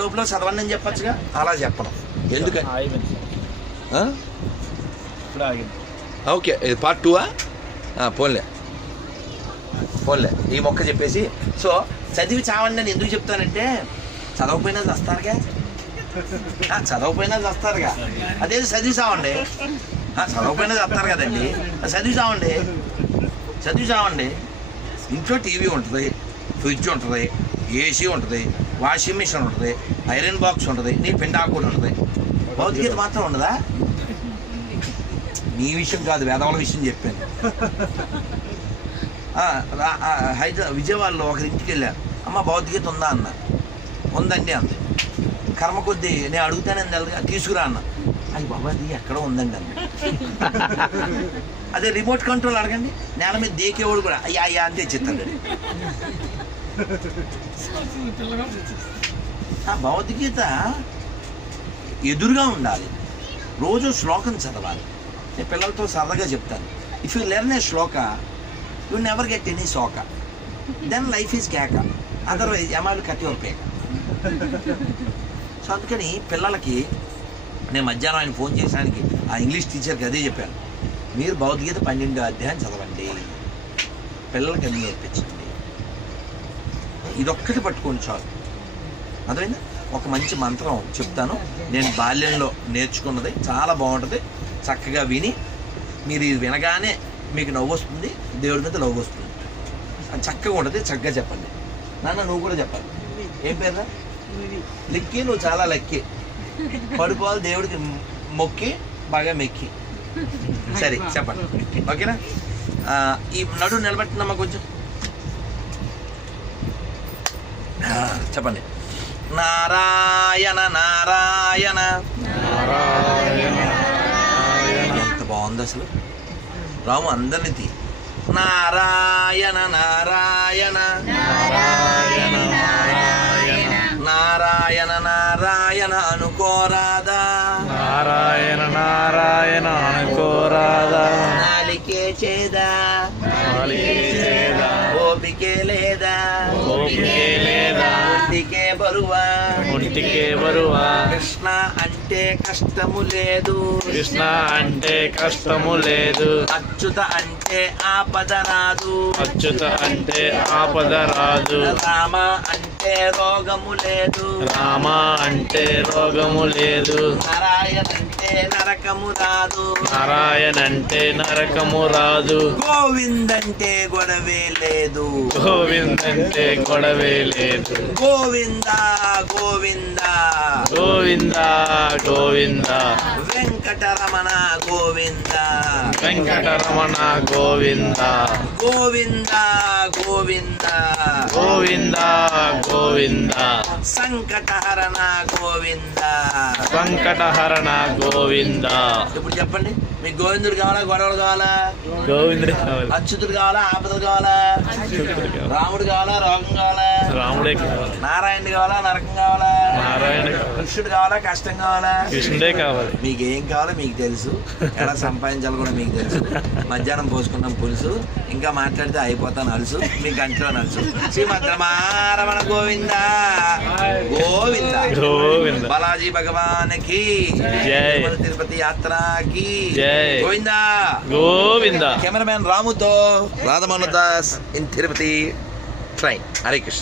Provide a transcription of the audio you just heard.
లోపల చదవండి అని చెప్పచ్చుగా, అలా చెప్పను. ఎందుకని? ఓకే, ఇది పార్ట్ 2. పోన్లే ఈ మొక్క చెప్పేసి. సో చదివి చావండి అని ఎందుకు చెప్తానంటే, చదవకపోయినా చస్తారుగా, అదే చదివి చావండి. చదవకపోయినా చస్తారు కదండి, చదివి చావండి. ఇంట్లో టీవీ ఉంటుంది, ఫ్రిడ్జ్ ఉంటుంది, ఏసీ ఉంటుంది, వాషింగ్ మిషన్ ఉంటుంది, ఐరన్ బాక్స్ ఉంటుంది, నీ పిండాకు కూడా ఉంటుంది. భౌతికత మాత్రం ఉండదా? నీ విషయం కాదు, వేదవాళ్ళ విషయం చెప్పాను. విజయవాడలో ఒకరి ఇంటికి వెళ్ళారు. అమ్మ భౌతికత ఉందా అన్న. ఉందండి అంది. కర్మ కొద్దీ నేను అడుగుతానని తీసుకురా అన్న. అయ్యి బాబా అది ఎక్కడో ఉందండి అన్న. అదే రిమోట్ కంట్రోల్ అడగండి, నేల మీద దేకేవాడు కూడా అయ్యా అంతే చెప్తాడు. ఆ భౌతికత ఎదురుగా ఉండాలి. రోజు శ్లోకం చదవాలి. నేను పిల్లలతో సరదాగా చెప్తాను, if you learn A Shloka you never get any శోక, దెన్ లైఫ్ ఈజ్ కేక, అదర్వైజ్ ఎమాలు కట్ యువర్ పేక. సో అందుకని పిల్లలకి నేను మధ్యాహ్నం ఆయన ఫోన్ చేసానికి ఆ ఇంగ్లీష్ టీచర్కి అదే చెప్పాను, మీరు భౌతికత 12వ అధ్యాయం చదవండి, పిల్లలకి అన్నీ నేర్పించండి. ఇదొక్కటి పట్టుకోండి చాలు. అర్థమైందా? ఒక మంచి మంత్రం చెప్తాను, నేను బాల్యంలో నేర్చుకున్నది, చాలా బాగుంటుంది. చక్కగా విని మీరు ఇది వినగానే మీకు నవ్వు వస్తుంది, దేవుడి మీద నవ్వు వస్తుంది. అది చక్కగా ఉంటుంది, చక్కగా చెప్పండి. నాన్న నువ్వు కూడా చెప్పాలి. ఏం పేరురా? లిక్కి. నువ్వు చాలా లక్కి. పడుకోవాలి, దేవుడికి మొక్కి బాగా మెక్కి. సరే చెప్పండి, ఓకేనా? ఈ నడు నిలబెట్టినమ్మా కొంచెం. చెప్పండి. నారాయణ నారాయణ ఎంత బాగుంది అసలు. రాము అందరినీ తీ. నారాయణ నారాయణ నారాయణ నారాయణ అనుకోరాదా, నారాయణ నారాయణ అనుకోరాదా, నాలికే చేదా ఓపికే లేదా, ఒంటికే బరువా, కృష్ణ అంటే కష్టము లేదు, అచ్యుత అంటే ఆపద రాదు, రామ అంటే రోగము లేదు, నారాయణ అంటే నరకము రాదు, గోవిందంటే గొడవే లేదు, గోవింద వెంకటరమణ గోవింద, గోవింద సంకటహరణ గోవింద. ఇప్పుడు చెప్పండి, మీకు గోవిందుడు కావాలా, గొడవలు కావాలా? గోవిందుడు కావాలి. అచ్యుతుడు కావాలా, ఆపదలు కావాలా? రాముడు కావాలా, రోగం కావాలా? రాముడే కావాలి. నారాయణుడు కావాలా, నరకం కావాలా? నారాయణ. కృష్ణుడు కావాలా, కష్టం కావాలా? కృష్ణుడే కావాలి. మీకు ఏం కావాలో మీకు తెలుసు, ఎలా సంపాదించాలో కూడా మీకు తెలుసు. మధ్యాహ్నం పోసుకున్నాం పులుసు, ఇంకా మాట్లాడితే అయిపోతాను అలుసు, మీ గంటలో నలుసు. శ్రీమద్రమారమణ గోవింద బాలాజీ భగవాన్ కి జై, తిరుపతి యాత్రకి జై, గోవింద. కెమెరామ్యాన్ రాముతో రాధమోహన్ దాస్ ఇన్ తిరుపతి ట్రైన్. హరే కృష్ణ.